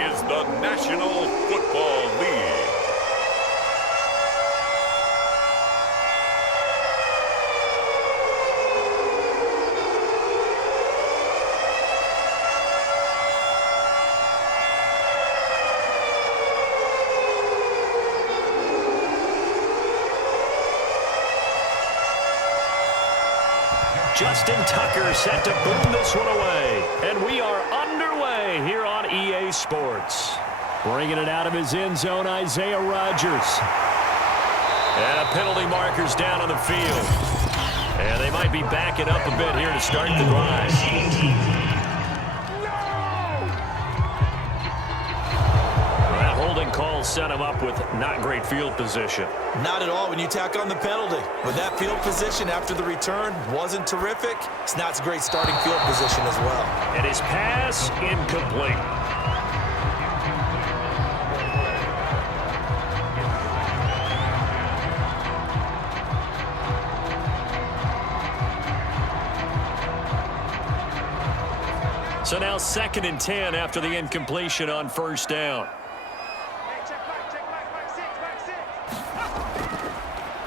is the National Football League. Justin Tucker set to boom this one away. And we are underway here on EA Sports. Bringing it out of his end zone, Isaiah Rodgers. And a penalty marker's down on the field. And they might be backing up a bit here to start the drive. That holding call set him up with not great field position. Not at all when you tack on the penalty. With that field position after the return wasn't terrific, it's not a great starting field position as well. And his pass incomplete. So now 2nd and 10 after the incompletion on first down.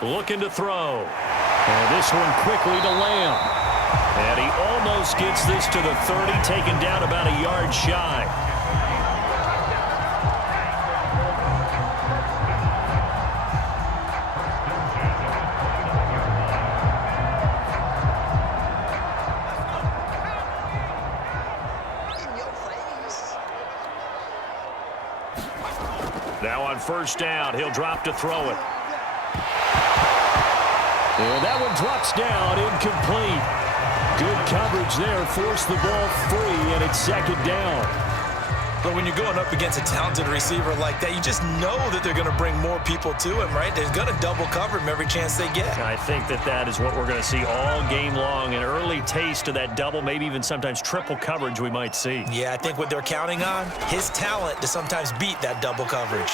Looking to throw. And this one quickly to Lamb. And he almost gets this to the 30, taken down about a yard shy. Now on first down, he'll drop to throw it. And that one drops down, incomplete. Good coverage there, forced the ball free, and it's 2nd down. But when you're going up against a talented receiver like that, you just know that they're going to bring more people to him, right? They're going to double cover him every chance they get. I think that is what we're going to see all game long, an early taste of that double, maybe even sometimes triple coverage we might see. Yeah, I think what they're counting on, his talent to sometimes beat that double coverage.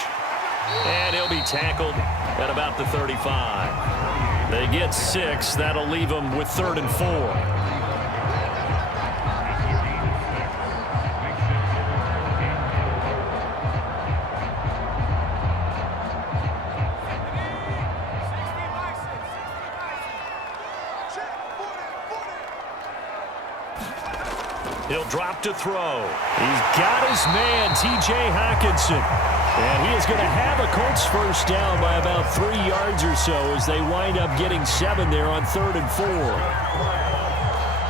And he'll be tackled at about the 35. They get 6. That'll leave them with 3rd and 4. He'll drop to throw. He's got his man, T.J. Hockenson. And he is going to have a Colts first down by about 3 yards or so as they wind up getting 7 there on 3rd and 4.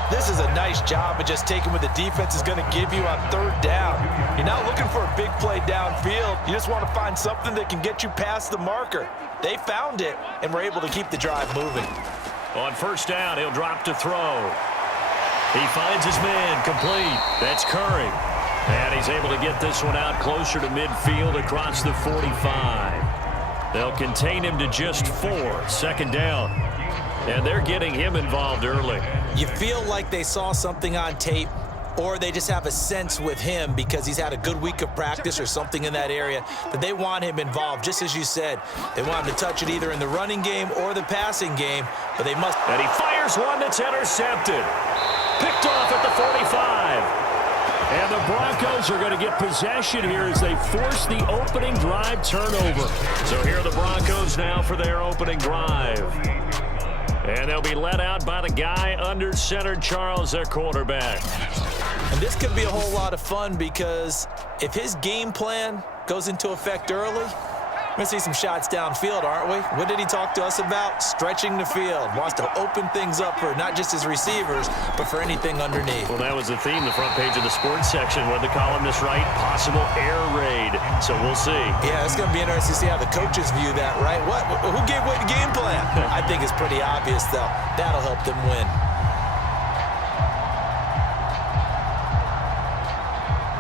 This is a nice job of just taking what the defense is going to give you on 3rd down. You're not looking for a big play downfield. You just want to find something that can get you past the marker. They found it and were able to keep the drive moving. On first down, he'll drop to throw. He finds his man, complete. That's Curry. And he's able to get this one out closer to midfield across the 45. They'll contain him to just 4, 2nd down. And they're getting him involved early. You feel like they saw something on tape, or they just have a sense with him because he's had a good week of practice or something in that area that they want him involved. Just as you said, they want him to touch it either in the running game or the passing game, but they must. And he fires one that's intercepted. Picked off at the 45. And the Broncos are going to get possession here as they force the opening drive turnover. So here are the Broncos now for their opening drive. And they'll be let out by the guy under center, Charles, their quarterback. And this could be a whole lot of fun because if his game plan goes into effect early, we're going to see some shots downfield, aren't we? What did he talk to us about? Stretching the field. Wants to open things up for not just his receivers, but for anything underneath. Well, that was the theme, the front page of the sports section. What the columnists write, possible air raid. So we'll see. Yeah, it's going to be interesting to see how the coaches view that, right? Who gave away the game plan? I think it's pretty obvious, though. That'll help them win.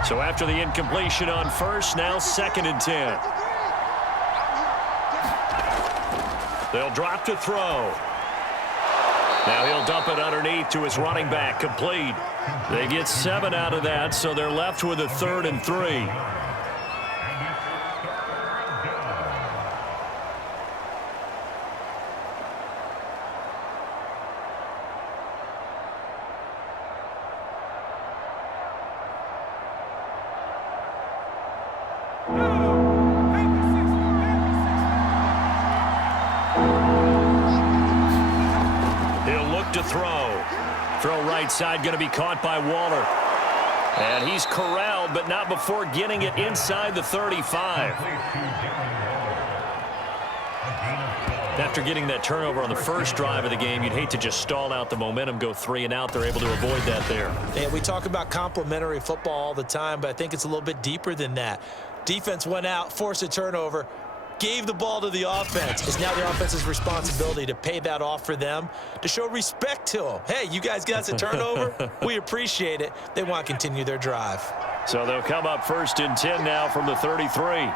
So after the incompletion on first, now 2nd and 10. They'll drop to throw. Now he'll dump it underneath to his running back, complete. They get 7 out of that, so they're left with a 3rd and 3. to throw. Throw right side going to be caught by Waller. And he's corralled, but not before getting it inside the 35. After getting that turnover on the first drive of the game, you'd hate to just stall out the momentum, go 3 and out. They're able to avoid that there. Yeah, we talk about complementary football all the time, but I think it's a little bit deeper than that. Defense went out, forced a turnover, gave the ball to the offense. It's now the offense's responsibility to pay that off for them, to show respect to them. Hey, you guys got us a turnover? We appreciate it. They want to continue their drive. So they'll come up 1st and 10 now from the 33.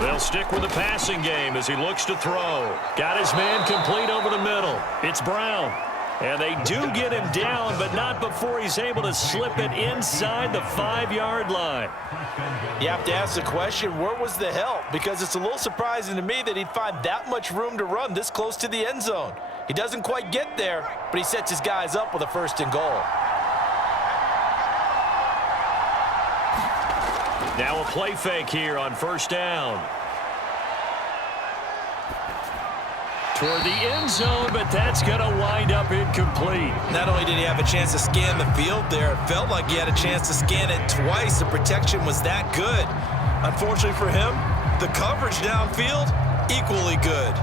They'll stick with the passing game as he looks to throw. Got his man complete over the middle. It's Brown. And they do get him down, but not before he's able to slip it inside the 5-yard line. You have to ask the question, where was the help? Because it's a little surprising to me that he'd find that much room to run this close to the end zone. He doesn't quite get there, but he sets his guys up with a 1st and goal. Now a play fake here on 1st down. Toward the end zone, but that's going to wind up incomplete. Not only did he have a chance to scan the field there, it felt like he had a chance to scan it twice. The protection was that good. Unfortunately for him, the coverage downfield, equally good.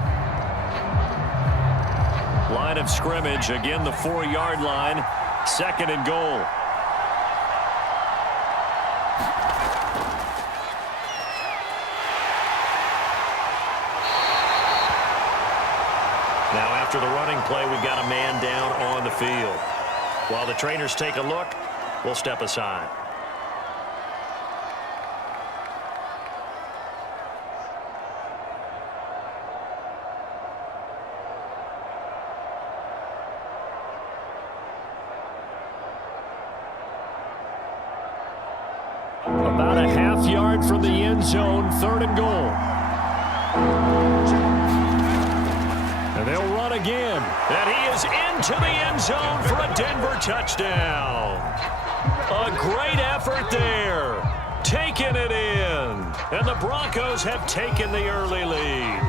Line of scrimmage, again the 4-yard line, 2nd and goal. Now after the running play, we've got a man down on the field. While the trainers take a look, we'll step aside. About a half yard from the end zone, 3rd and goal. And they'll run again. And he is into the end zone for a Denver touchdown. A great effort there. Taking it in. And the Broncos have taken the early lead.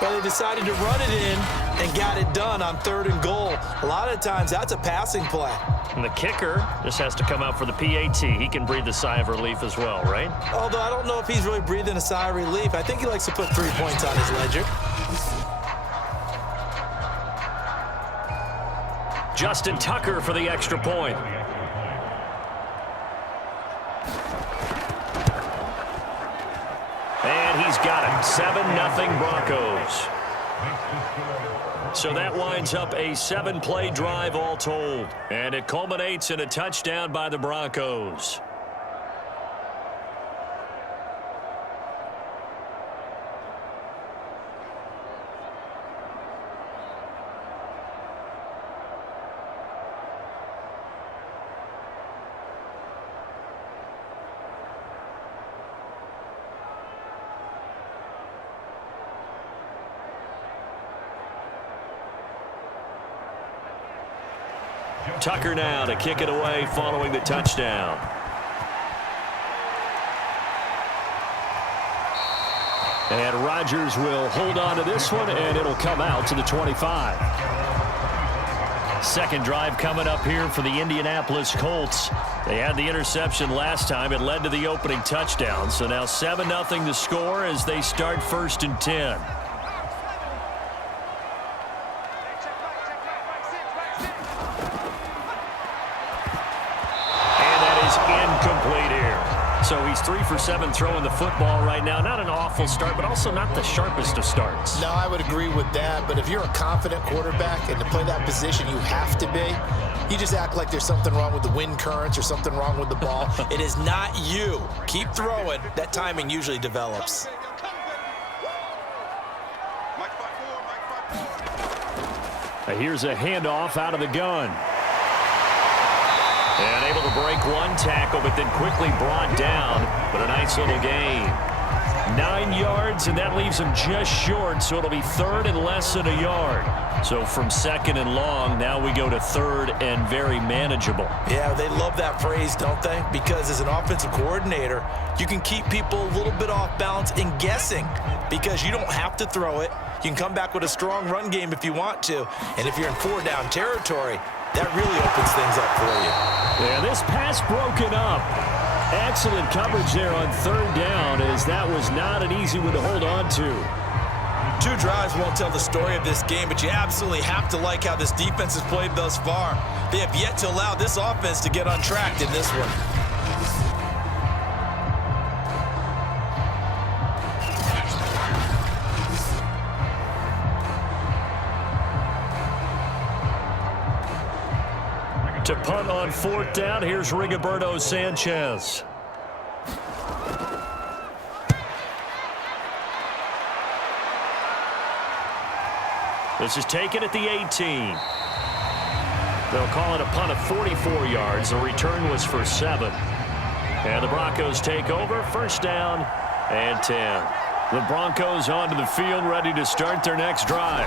Well, they decided to run it in and got it done on 3rd and goal. A lot of times, that's a passing play. And the kicker just has to come out for the PAT. He can breathe a sigh of relief as well, right? Although I don't know if he's really breathing a sigh of relief. I think he likes to put 3 points on his ledger. Justin Tucker for the extra point. And he's got it. 7-0 Broncos. So that winds up a 7-play drive all told. And it culminates in a touchdown by the Broncos. Tucker now to kick it away following the touchdown. And Rodgers will hold on to this one, and it'll come out to the 25. 2nd drive coming up here for the Indianapolis Colts. They had the interception last time. It led to the opening touchdown. So now 7-0 to score as they start 1st and 10. Incomplete here. So he's 3 for 7 throwing the football right now. Not an awful start, but also not the sharpest of starts. No, I would agree with that. But if you're a confident quarterback and to play that position you have to be, you just act like there's something wrong with the wind currents or something wrong with the ball. It is not you. Keep throwing. That timing usually develops. Here's a handoff out of the gun. And able to break one tackle, but then quickly brought down. But a nice little gain. 9 yards, and that leaves him just short, so it'll be 3rd and less than a yard. So from 2nd and long, now we go to 3rd and very manageable. Yeah, they love that phrase, don't they? Because as an offensive coordinator, you can keep people a little bit off balance and guessing because you don't have to throw it. You can come back with a strong run game if you want to. And if you're in 4-down territory, that really opens things up for you. Yeah, this pass broken up. Excellent coverage there on 3rd down, as that was not an easy one to hold on to. 2 drives won't tell the story of this game, but you absolutely have to like how this defense has played thus far. They have yet to allow this offense to get untracked in this one. To punt on 4th down, here's Rigoberto Sanchez. This is taken at the 18. They'll call it a punt of 44 yards. The return was for 7. And the Broncos take over, 1st down and 10. The Broncos onto the field, ready to start their next drive.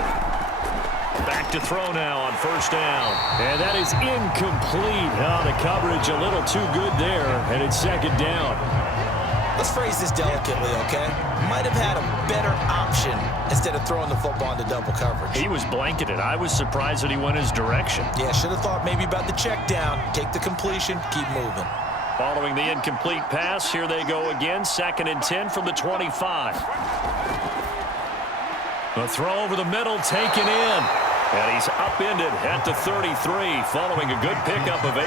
Back to throw now on 1st down. And that is incomplete. Oh, the coverage a little too good there, and it's 2nd down. Let's phrase this delicately, okay? Might have had a better option instead of throwing the football into double coverage. He was blanketed. I was surprised that he went his direction. Yeah, should have thought maybe about the check down, take the completion, keep moving. Following the incomplete pass, here they go again. 2nd and 10 from the 25. The throw over the middle, taken in. And he's upended at the 33, following a good pickup of 8.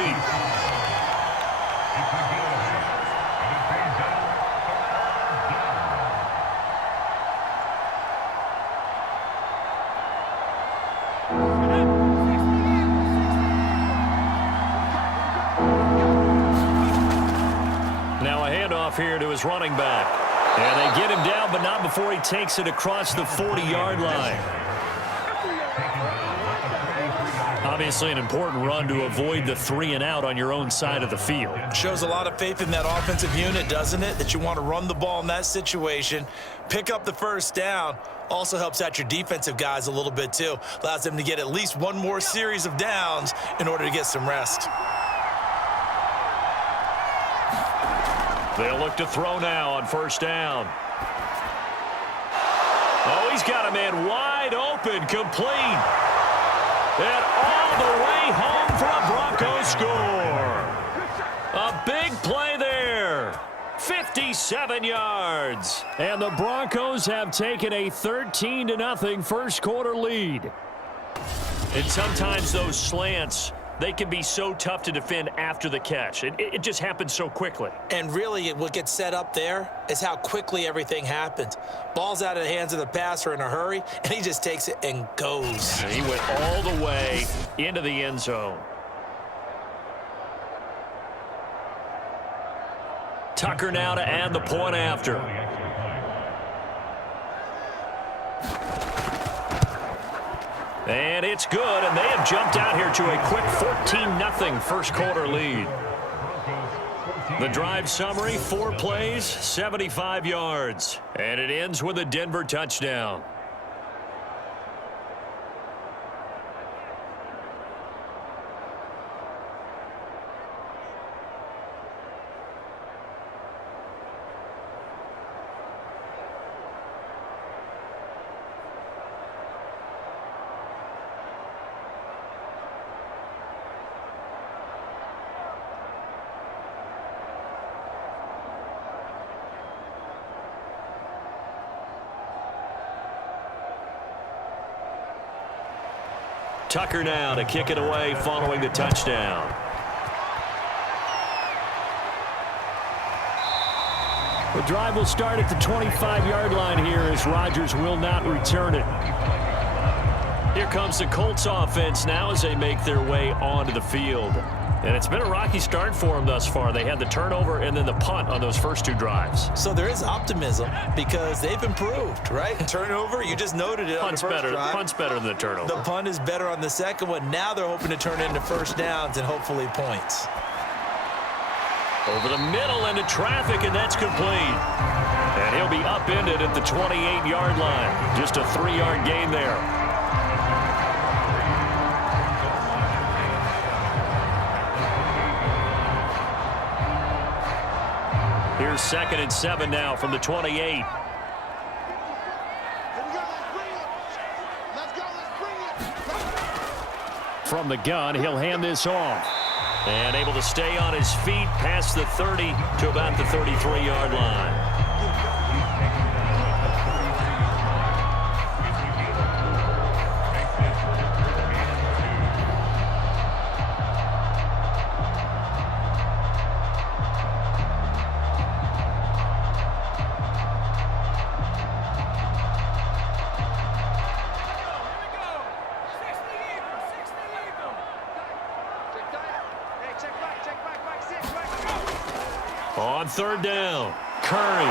Now a handoff here to his running back. And they get him down, but not before he takes it across the 40-yard line. Obviously an important run to avoid the 3-and-out on your own side of the field. Shows a lot of faith in that offensive unit, doesn't it? That you want to run the ball in that situation. Pick up the 1st down. Also helps out your defensive guys a little bit too. Allows them to get at least one more series of downs in order to get some rest. They'll look to throw now on 1st down. Oh, he's got a man wide open, complete. And all the way home for a Broncos score. A big play there. 57 yards. And the Broncos have taken a 13-0 first quarter lead. And sometimes those slants, they can be so tough to defend after the catch. It just happens so quickly. And really, what gets set up there is how quickly everything happens. Ball's out of the hands of the passer in a hurry, and he just takes it and goes. And he went all the way into the end zone. Tucker now to add the point after. And it's good, and they have jumped out here to a quick 14-0 first quarter lead. The drive summary, 4 plays, 75 yards. And it ends with a Denver touchdown. Tucker now to kick it away following the touchdown. The drive will start at the 25-yard line here as Rodgers will not return it. Here comes the Colts offense now as they make their way onto the field. And it's been a rocky start for them thus far. They had the turnover and then the punt on those first 2 drives. So there is optimism because they've improved, right? Turnover, you just noted it on the first drive. Punt's better than the turnover. The punt is better on the second one. Now they're hoping to turn into 1st downs and hopefully points. Over the middle into traffic, and that's complete. And he'll be upended at the 28-yard line. Just a 3-yard gain there. Here's 2nd and 7 now from the 28. From the gun, he'll hand this off. And able to stay on his feet past the 30 to about the 33-yard line. On third down, Curry.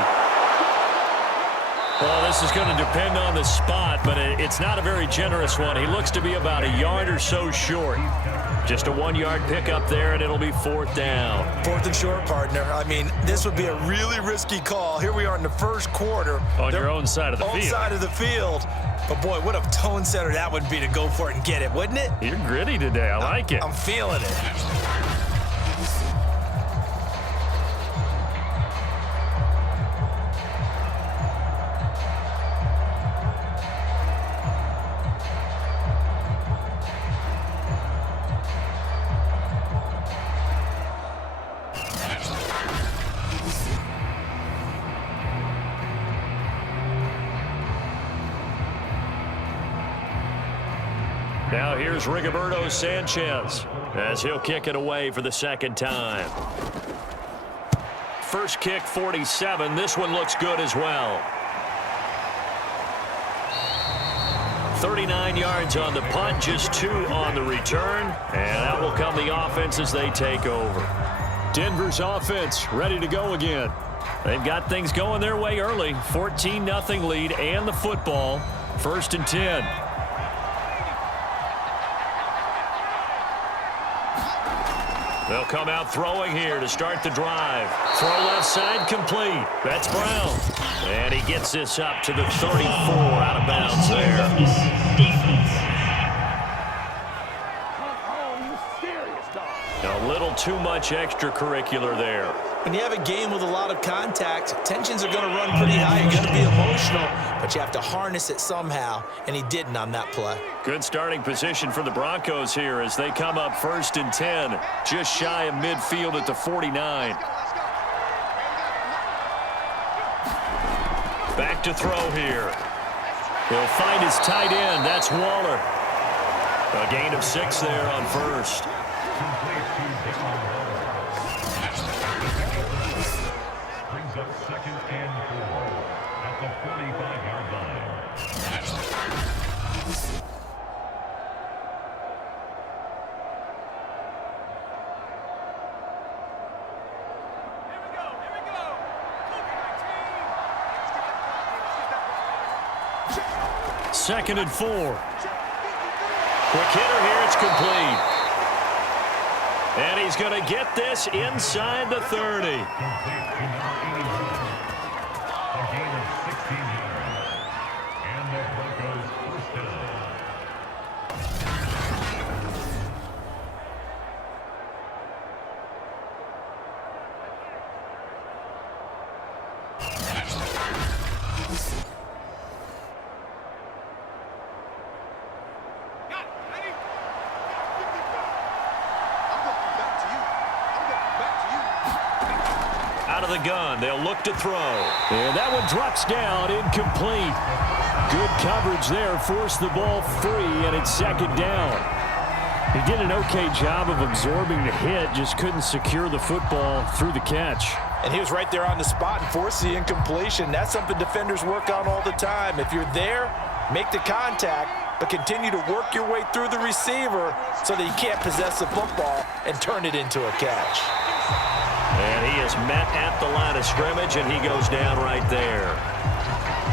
Well, this is going to depend on the spot, but it's not a very generous one. He looks to be about a yard or so short. Just a 1-yard pickup there, and it'll be fourth down. Fourth and short, partner. I mean, this would be a really risky call. Here we are in the first quarter. On your own side of the field. Own side of the field. But, boy, what a tone setter that would be to go for it and get it, wouldn't it? You're gritty today. I like it. I'm feeling it. Now here's Rigoberto Sanchez as he'll kick it away for the second time. First kick, 47. This one looks good as well. 39 yards on the punt, just 2 on the return. And out will come the offense as they take over. Denver's offense ready to go again. They've got things going their way early. 14-0 lead and the football. First and 10. They'll come out throwing here to start the drive. Throw left side complete. That's Brown. And he gets this up to the 34 out of bounds there. A little too much extracurricular there. When you have a game with a lot of contact, tensions are going to run pretty high. You're going to be emotional, but you have to harness it somehow, and he didn't on that play. Good starting position for the Broncos here as they come up first and 10, just shy of midfield at the 49. Back to throw here. He'll find his tight end. That's Waller. A gain of 6 there on first. Brings up second and 4 at the 45-yard line. Second and 4. Quick hitter here. It's complete. And he's going to get this inside the 30. A gain of 16 yards. And the Broncos first down. Out of the gun, they'll look to throw. And that one drops down, incomplete. Good coverage there, forced the ball free, and it's second down. He did an okay job of absorbing the hit, just couldn't secure the football through the catch. And he was right there on the spot and forced the incompletion. That's something defenders work on all the time. If you're there, make the contact, but continue to work your way through the receiver so that you can't possess the football and turn it into a catch. And he is met at the line of scrimmage, and he goes down right there.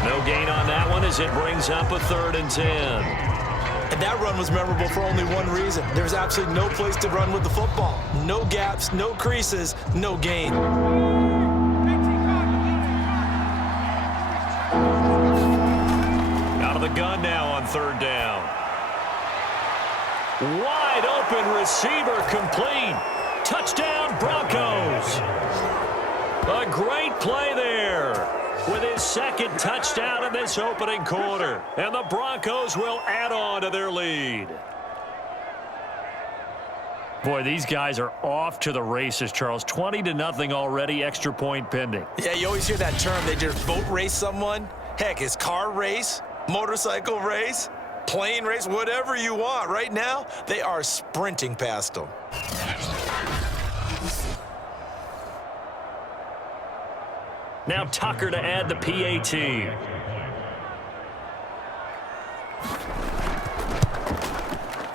No gain on that one as it brings up a 3rd and 10. And that run was memorable for only one reason. There's absolutely no place to run with the football. No gaps, no creases, no gain. Out of the gun now on 3rd down. Wide open receiver complete. Touchdown, Broncos. A great play there with his second touchdown in this opening quarter. And the Broncos will add on to their lead. Boy, these guys are off to the races, Charles. 20-0 already, extra point pending. Yeah, you always hear that term. They just boat race someone. Heck, it's car race, motorcycle race, plane race, whatever you want. Right now, they are sprinting past them. Now Tucker to add the PAT.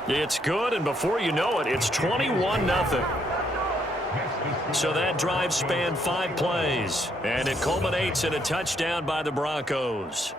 It's good, and before you know it, it's 21-0. So that drive spanned 5 plays, and it culminates in a touchdown by the Broncos.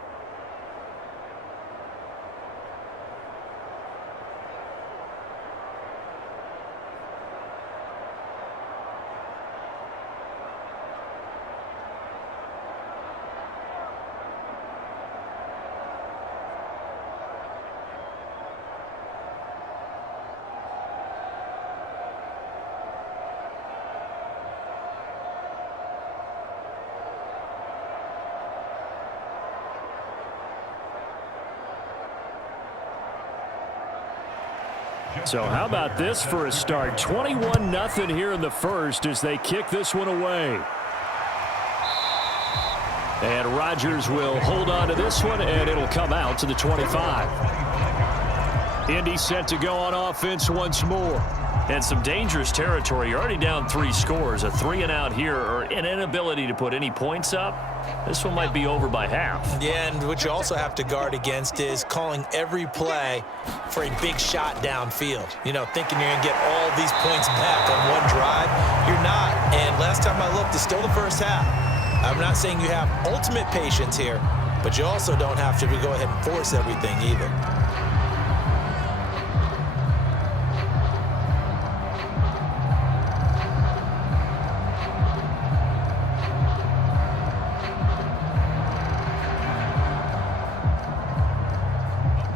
So how about this for a start? 21-0 here in the first as they kick this one away. And Rodgers will hold on to this one, and it'll come out to the 25. Indy set to go on offense once more. And some dangerous territory. You're already down 3 scores. A 3-and-out here, or an inability to put any points up. This one might be over by half. Yeah, and what you also have to guard against is calling every play for a big shot downfield. You know, thinking you're going to get all these points back on one drive. You're not. And last time I looked, it's still the first half. I'm not saying you have ultimate patience here, but you also don't have to go ahead and force everything either.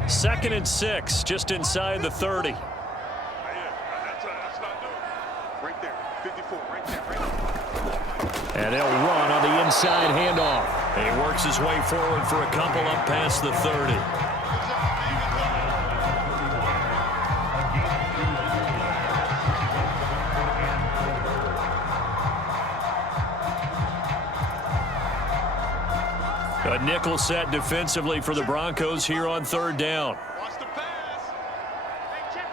Second and 6, just inside the 30. That's not new. Right there, 54, right there. And they'll run on the inside handoff. He works his way forward for a couple up past the 30. A nickel set defensively for the Broncos here on 3rd down. Watch the pass. Hey, check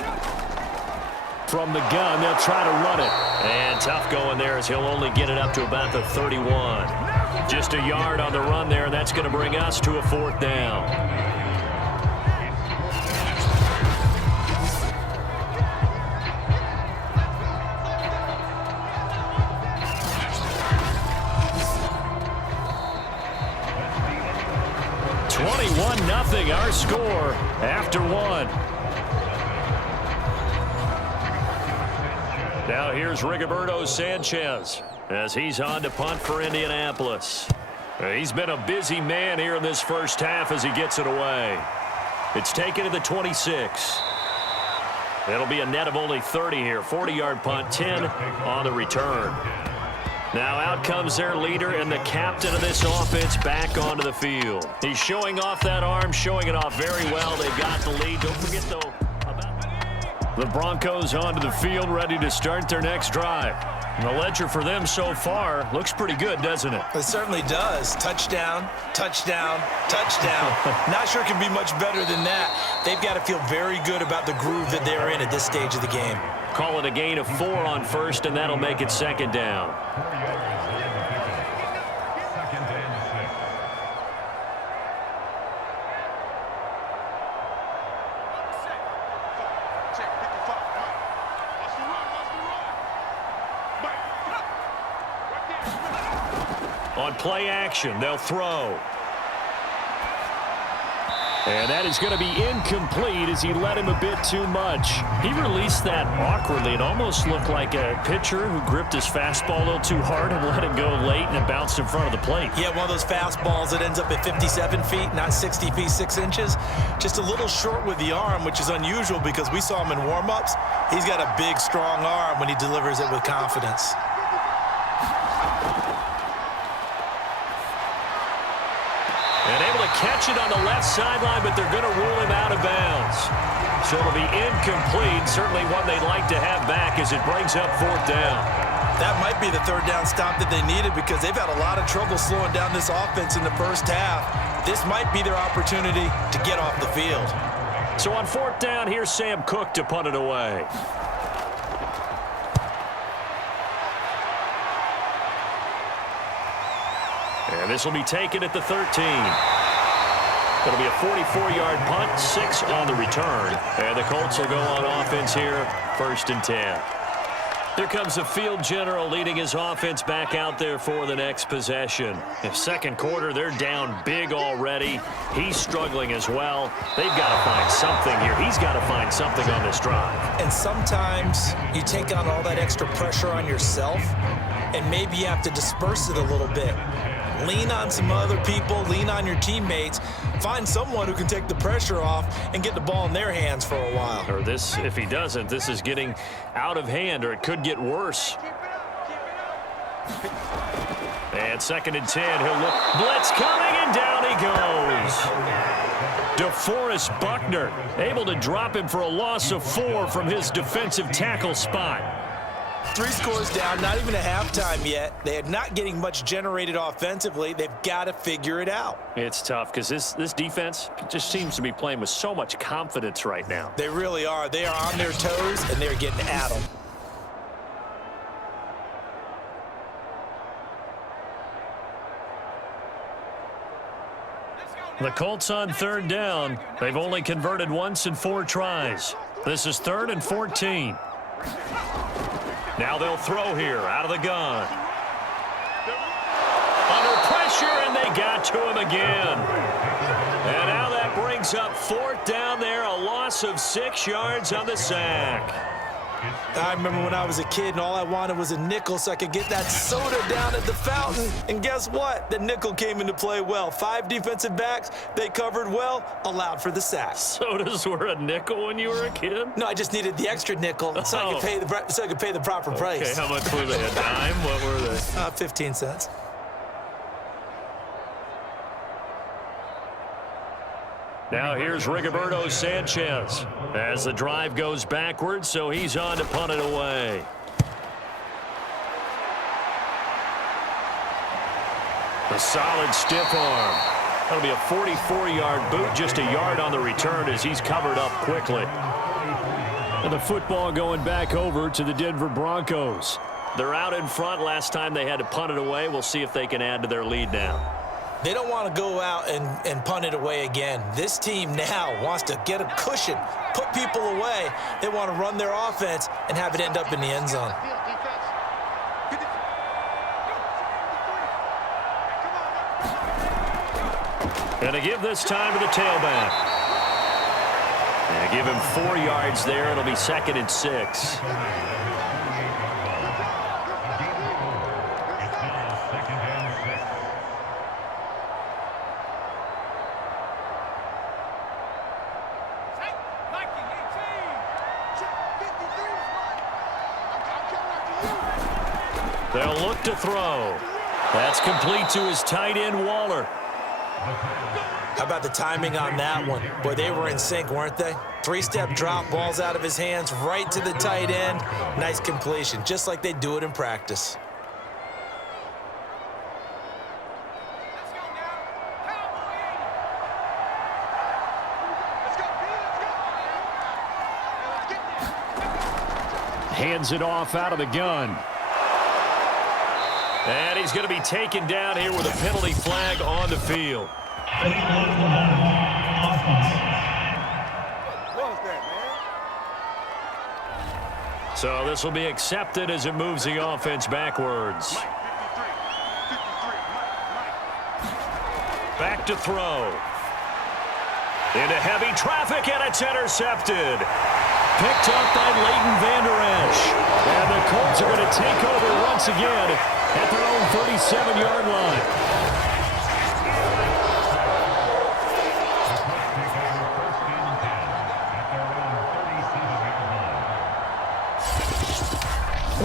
right. From the gun, they'll try to run it. And tough going there as he'll only get it up to about the 31. Just a yard on the run there, and that's going to bring us to a 4th down. Nothing, our score after 1. Now here's Rigoberto Sanchez as he's on to punt for Indianapolis. He's been a busy man here in this first half as he gets it away. It's taken to the 26. It'll be a net of only 30 here. 40-yard punt, 10 on the return. Now out comes their leader and the captain of this offense back onto the field. He's showing off that arm, showing it off very well. They've got the lead. Don't forget, though, about the Broncos onto the field, ready to start their next drive. And the ledger for them so far looks pretty good, doesn't it? It certainly does. Touchdown, touchdown, touchdown. Not sure it can be much better than that. They've got to feel very good about the groove that they're in at this stage of the game. Call it a gain of 4 on 1st, and that'll make it 2nd down. On play action, they'll throw. And that is going to be incomplete as he let him a bit too much. He released that awkwardly. It almost looked like a pitcher who gripped his fastball a little too hard and let it go late, and it bounced in front of the plate. Yeah, one of those fastballs that ends up at 57 feet, not 60 feet, 6 inches. Just a little short with the arm, which is unusual because we saw him in warm-ups. He's got a big, strong arm when he delivers it with confidence. And able to catch it on the left sideline, but they're going to rule him out of bounds. So it'll be incomplete. Certainly one they'd like to have back as it brings up 4th down. That might be the 3rd down stop that they needed because they've had a lot of trouble slowing down this offense in the first half. This might be their opportunity to get off the field. So on 4th down, here's Sam Cook to punt it away. And this will be taken at the 13. It'll be a 44-yard punt, 6 on the return. And the Colts will go on offense here, 1st and 10. Here comes the field general leading his offense back out there for the next possession. In 2nd quarter, they're down big already. He's struggling as well. They've got to find something here. He's got to find something on this drive. And sometimes you take on all that extra pressure on yourself, and maybe you have to disperse it a little bit. Lean on some other people, lean on your teammates, find someone who can take the pressure off and get the ball in their hands for a while. Or this, if he doesn't, this is getting out of hand, or it could get worse. And 2nd and 10, he'll look, blitz coming, and down he goes. DeForest Buckner able to drop him for a loss of 4 from his defensive tackle spot. 3 scores down, not even a halftime yet. They are not getting much generated offensively. They've got to figure it out. It's tough because this defense just seems to be playing with so much confidence right now. They really are. They are on their toes, and they're getting at them. The Colts on 3rd down. They've only converted once in 4 tries. This is 3rd and 14. Now they'll throw here out of the gun. Under pressure, and they got to him again. And now that brings up 4th down there, a loss of 6 yards on the sack. I remember when I was a kid and all I wanted was a nickel so I could get that soda down at the fountain. And guess what? The nickel came into play well. 5 defensive backs, they covered well, allowed for the sack. Sodas were a nickel when you were a kid? No, I just needed the extra nickel so I could pay the proper price. Okay, how much were they? A dime? What were they? 15 cents. Now here's Rigoberto Sanchez as the drive goes backwards, so he's on to punt it away. A solid stiff arm. That'll be a 44-yard boot, just a yard on the return as he's covered up quickly. And the football going back over to the Denver Broncos. They're out in front. Last time they had to punt it away. We'll see if they can add to their lead now. They don't want to go out and punt it away again. This team now wants to get a cushion, put people away. They want to run their offense and have it end up in the end zone. Going to give this time to the tailback. And give him 4 yards there. It'll be 2nd and 6. They'll look to throw. That's complete to his tight end, Waller. How about the timing on that one? Boy, they were in sync, weren't they? 3-step drop, balls out of his hands, right to the tight end. Nice completion, just like they do it in practice. Hands it off out of the gun. And he's going to be taken down here with a penalty flag on the field. So this will be accepted as it moves the offense backwards. Back to throw. Into heavy traffic, and it's intercepted. Picked up by Leighton Vander Esch. And the Colts are going to take over once again at their own 37-yard line.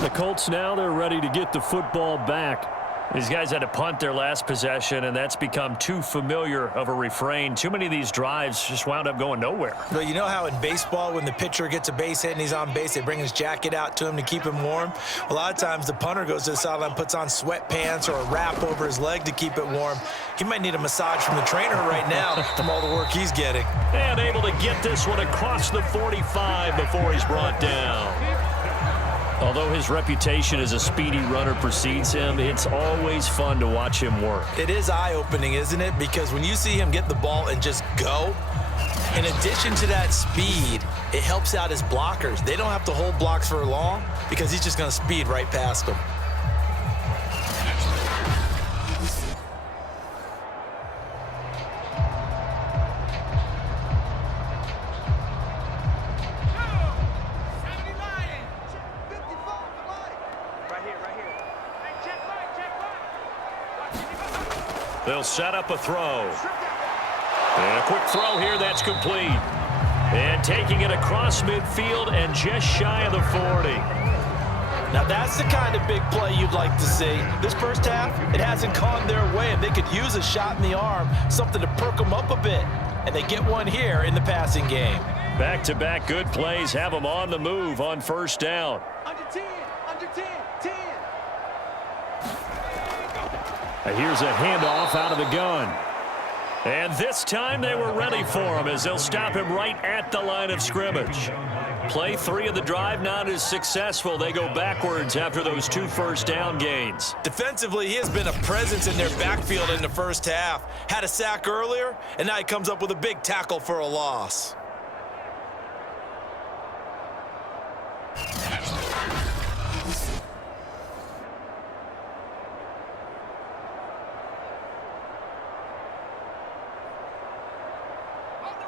The Colts now, they're ready to get the football back. These guys had to punt their last possession, and that's become too familiar of a refrain. Too many of these drives just wound up going nowhere. Well, you know how in baseball, when the pitcher gets a base hit and he's on base, they bring his jacket out to him to keep him warm? A lot of times the punter goes to the sideline, puts on sweatpants or a wrap over his leg to keep it warm. He might need a massage from the trainer right now from all the work he's getting. And able to get this one across the 45 before he's brought down. Although his reputation as a speedy runner precedes him, it's always fun to watch him work. It is eye-opening, isn't it? Because when you see him get the ball and just go, in addition to that speed, it helps out his blockers. They don't have to hold blocks for long because he's just going to speed right past them. They'll set up a throw. And a quick throw here, that's complete. And taking it across midfield and just shy of the 40. Now that's the kind of big play you'd like to see. This first half, it hasn't gone their way, and they could use a shot in the arm, something to perk them up a bit. And they get one here in the passing game. Back-to-back good plays have them on the move on first down. Under 10, under 10, 10. Here's a handoff out of the gun. And this time they were ready for him as they'll stop him right at the line of scrimmage. Play 3 of the drive not as successful. They go backwards after those 2 first down gains. Defensively, he has been a presence in their backfield in the first half. Had a sack earlier, and now he comes up with a big tackle for a loss.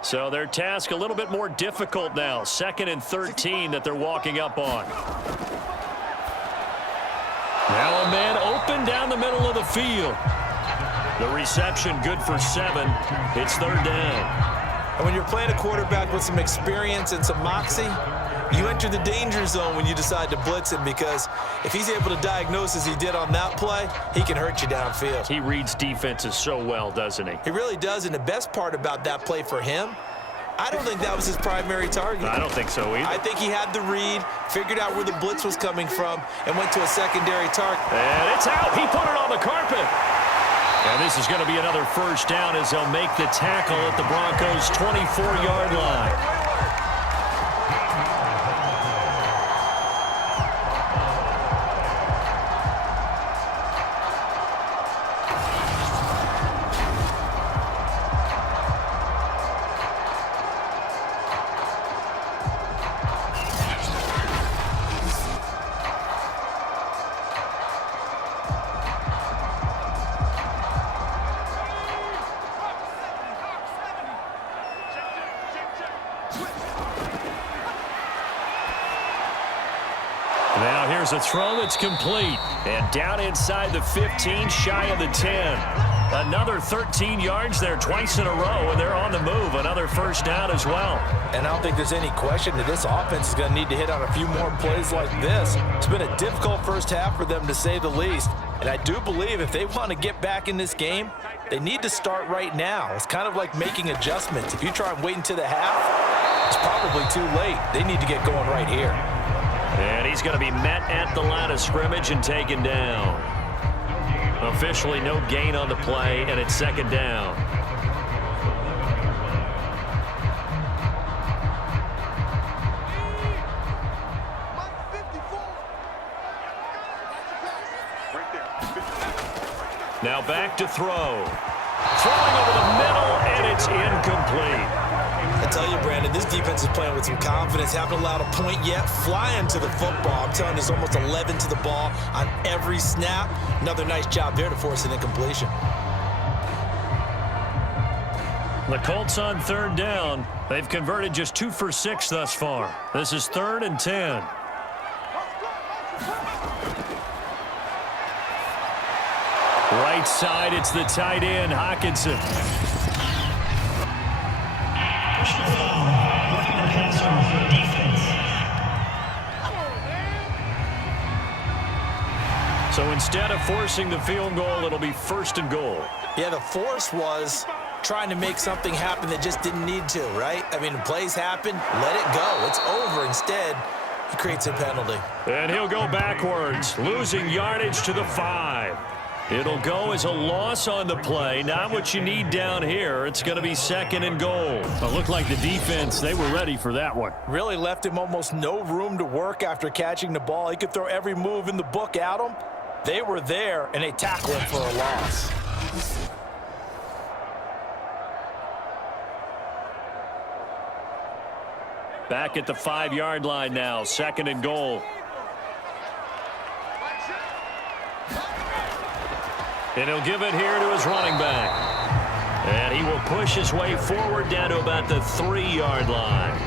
So their task a little bit more difficult now. 2nd and 13 that they're walking up on. Now a man open down the middle of the field. The reception good for 7. It's 3rd down. And when you're playing a quarterback with some experience and some moxie, you enter the danger zone when you decide to blitz him, because if he's able to diagnose as he did on that play, he can hurt you downfield. He reads defenses so well, doesn't he? He really does, and the best part about that play for him, I don't think that was his primary target. I don't think so either. I think he had the read, figured out where the blitz was coming from, and went to a secondary target. And it's out. He put it on the carpet. And this is going to be another first down as they'll make the tackle at the Broncos' 24-yard line. Now here's a throw that's complete. And down inside the 15, shy of the 10. Another 13 yards there twice in a row, and they're on the move. Another first down as well. And I don't think there's any question that this offense is going to need to hit on a few more plays like this. It's been a difficult first half for them, to say the least. And I do believe if they want to get back in this game, they need to start right now. It's kind of like making adjustments. If you try and wait until the half, it's probably too late. They need to get going right here. And he's going to be met at the line of scrimmage and taken down. Officially no gain on the play, and it's 2nd down. Now back to throw. Throwing over the middle, and it's incomplete. I tell you, Brandon, this defense is playing with some confidence. Haven't allowed a point yet. Flying to the football. I'm telling you, there's almost 11 to the ball on every snap. Another nice job there to force an incompletion. The Colts on 3rd down. They've converted just 2 for 6 thus far. This is 3rd and 10. Right side, it's the tight end, Hockenson. So instead of forcing the field goal, it'll be 1st and goal. Yeah, the force was trying to make something happen that just didn't need to, right? I mean, plays happen, let it go. It's over. Instead, he creates a penalty. And he'll go backwards, losing yardage to the 5. It'll go as a loss on the play. Not what you need down here. It's going to be 2nd and goal. It looked like the defense, they were ready for that one. Really left him almost no room to work after catching the ball. He could throw every move in the book at him. They were there, and they tackled him for a loss. Back at the 5-yard line now, 2nd and goal. And he'll give it here to his running back. And he will push his way forward down to about the 3-yard line.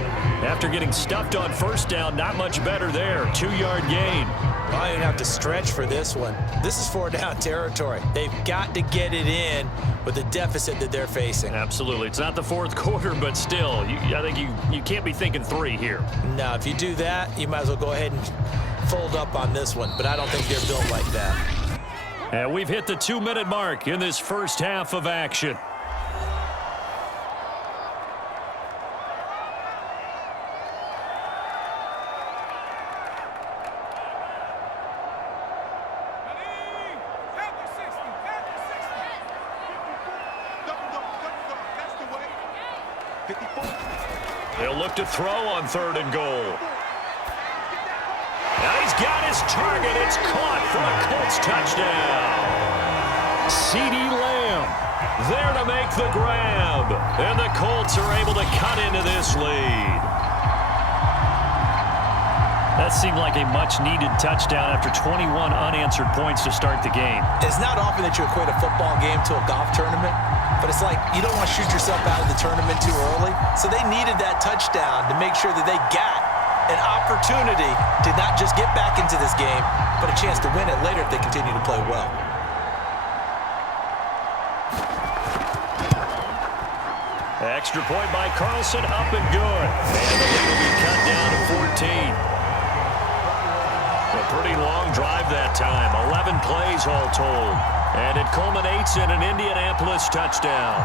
After getting stuffed on 1st down, not much better there. 2-yard gain. I didn't have to stretch for this one. This is 4-down territory. They've got to get it in with the deficit that they're facing. Absolutely. It's not the 4th quarter, but still, I think you can't be thinking 3 here. Now, if you do that, you might as well go ahead and fold up on this one, but I don't think they're built like that. And we've hit the 2-minute mark in this first half of action. He'll look to throw on 3rd and goal. Now he's got his target. It's caught for a Colts touchdown. CeeDee Lamb there to make the grab. And the Colts are able to cut into this lead. That seemed like a much-needed touchdown after 21 unanswered points to start the game. It's not often that you equate a football game to a golf tournament, but it's like you don't want to shoot yourself out of the tournament too early. So they needed that touchdown to make sure that they got an opportunity to not just get back into this game, but a chance to win it later if they continue to play well. Extra point by Carlson, up and good. And the lead will be cut down to 14. A pretty long drive that time, 11 plays all told. And it culminates in an Indianapolis touchdown.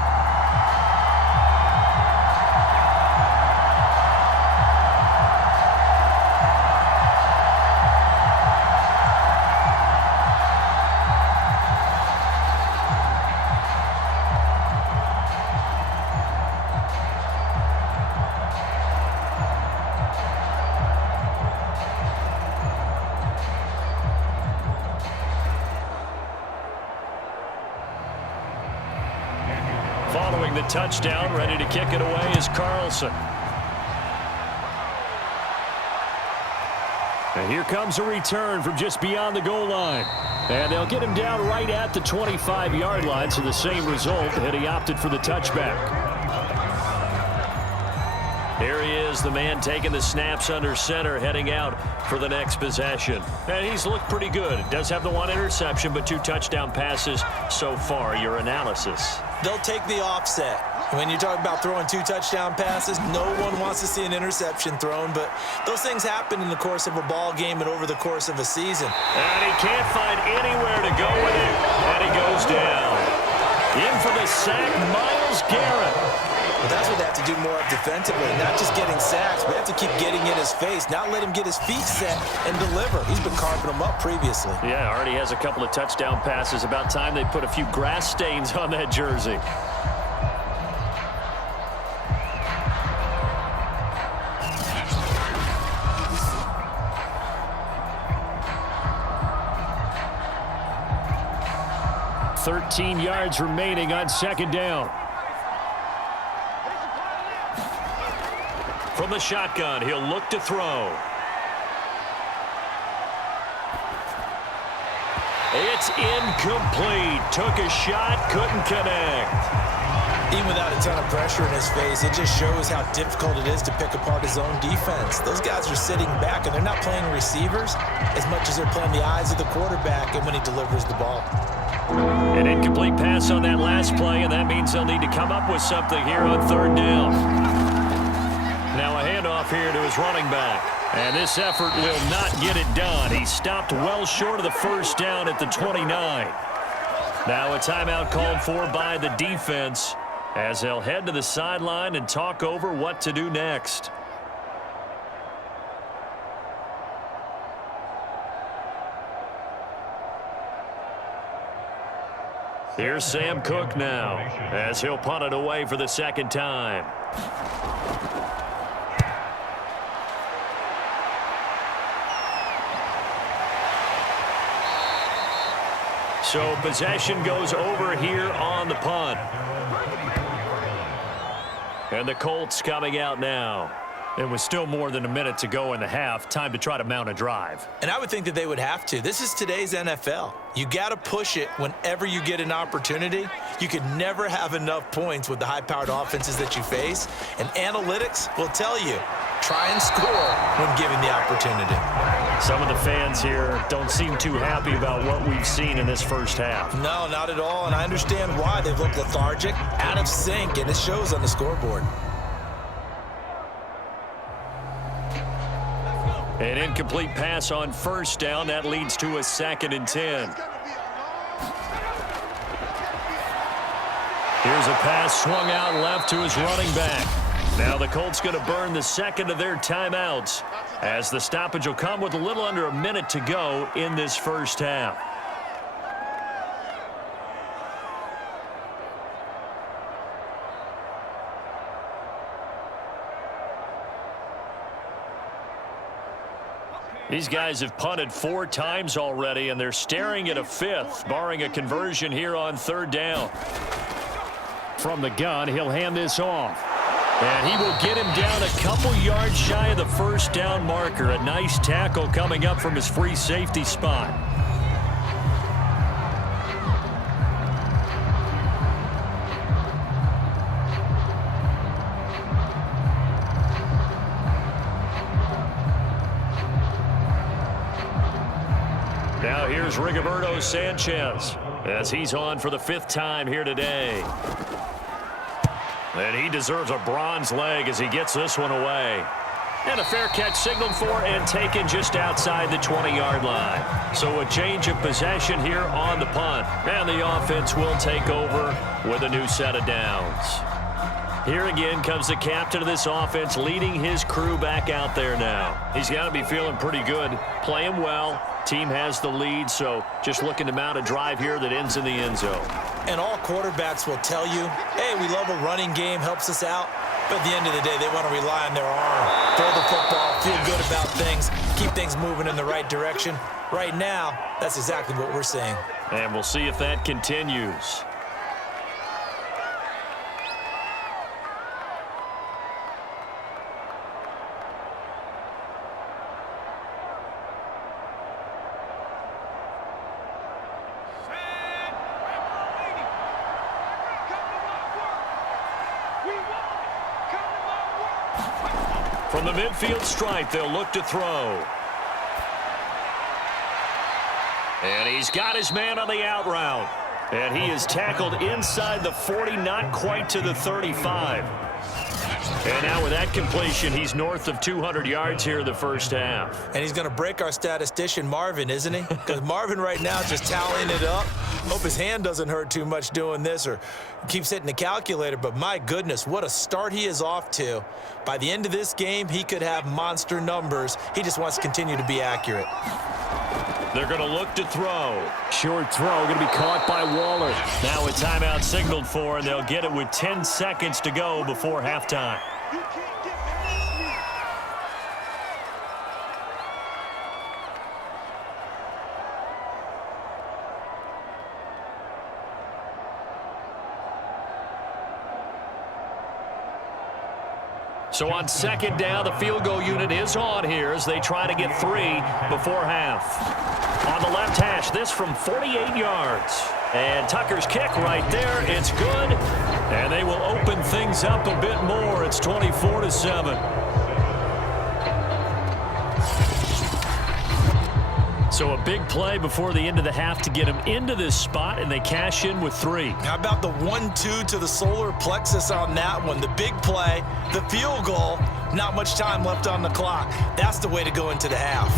Following the touchdown, ready to kick it away is Carlson. And here comes a return from just beyond the goal line. And they'll get him down right at the 25-yard line, so the same result, and he opted for the touchback. Here he is, the man taking the snaps under center, heading out for the next possession. And he's looked pretty good. Does have the 1 interception, but 2 touchdown passes so far. Your analysis? They'll take the offset. When you talk about throwing 2 touchdown passes, no one wants to see an interception thrown, but those things happen in the course of a ball game and over the course of a season. And he can't find anywhere to go with it, and he goes down. In for the sack, Myles Garrett. But that's what they have to do more of defensively, not just getting sacks, but have to keep getting in his face, not let him get his feet set and deliver. He's been carving them up previously. Yeah, already has a couple of touchdown passes. About time they put a few grass stains on that jersey. $13 yards remaining on 2nd down. From the shotgun, he'll look to throw. It's incomplete. Took a shot, couldn't connect. Even without a ton of pressure in his face, it just shows how difficult it is to pick apart his own defense. Those guys are sitting back, and they're not playing receivers as much as they're playing the eyes of the quarterback and when he delivers the ball. An incomplete pass on that last play, and that means they'll need to come up with something here on 3rd down. Now a handoff here to his running back. And this effort will not get it done. He stopped well short of the first down at the 29. Now a timeout called for by the defense as they'll head to the sideline and talk over what to do next. Here's Sam Cook now as he'll punt it away for the second time. So possession goes over here on the punt. And the Colts coming out now. It was still more than a minute to go in the half. Time to try to mount a drive. And I would think that they would have to. This is today's NFL. You got to push it whenever you get an opportunity. You could never have enough points with the high-powered offenses that you face. And analytics will tell you, try and score when given the opportunity. Some of the fans here don't seem too happy about what we've seen in this first half. No, not at all. And I understand why. They've looked lethargic, out of sync, and it shows on the scoreboard. An incomplete pass on first down. That leads to a 2nd and 10. Here's a pass swung out left to his running back. Now the Colts going to burn the second of their timeouts as the stoppage will come with a little under a minute to go in this first half. These guys have punted 4 times already, and they're staring at a 5th, barring a conversion here on 3rd down. From the gun, he'll hand this off. And he will get him down a couple yards shy of the first down marker. A nice tackle coming up from his free safety spot. Now here's Rigoberto Sanchez as he's on for the 5th time here today. And he deserves a bronze leg as he gets this one away. And a fair catch signaled for and taken just outside the 20-yard line. So a change of possession here on the punt. And the offense will take over with a new set of downs. Here again comes the captain of this offense leading his crew back out there now. He's got to be feeling pretty good, playing well. Team has the lead, so just looking to mount a drive here that ends in the end zone. And all quarterbacks will tell you, hey, we love a running game, helps us out. But at the end of the day, they want to rely on their arm. Throw the football, feel good about things, keep things moving in the right direction. Right now, that's exactly what we're seeing. And we'll see if that continues. From the midfield stripe, they'll look to throw. And he's got his man on the out route. And he is tackled inside the 40, not quite to the 35. And now with that completion, he's north of 200 yards here in the first half. And he's going to break our statistician, Marvin, isn't he? Because Marvin right now is just tallying it up. Hope his hand doesn't hurt too much doing this or keeps hitting the calculator. But my goodness, what a start he is off to. By the end of this game, he could have monster numbers. He just wants to continue to be accurate. They're going to look to throw. Short throw going to be caught by Waller. Now a timeout signaled for, and they'll get it with 10 seconds to go before halftime. So on 2nd down, the field goal unit is on here as they try to get 3 before half. On the left hash, this from 48 yards. And Tucker's kick right there. It's good. And they will open things up a bit more. It's 24-7. So So a big play before the end of the half to get them into this spot, and they cash in with 3. How about the 1-2 to the solar plexus on that one? The big play, the field goal, not much time left on the clock. That's the way to go into the half.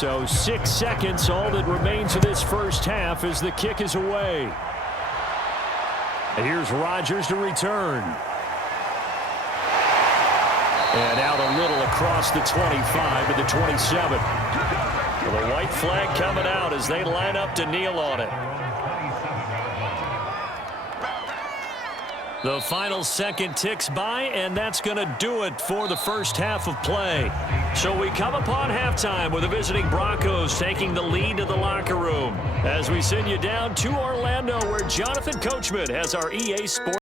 So 6 seconds, all that remains of this first half as the kick is away. And here's Rodgers to return. And out a little across the 25 to the 27. Well, the white flag coming out as they line up to kneel on it. The final second ticks by, and that's going to do it for the first half of play. So we come upon halftime with the visiting Broncos taking the lead to the locker room as we send you down to Orlando where Jonathan Coachman has our EA Sports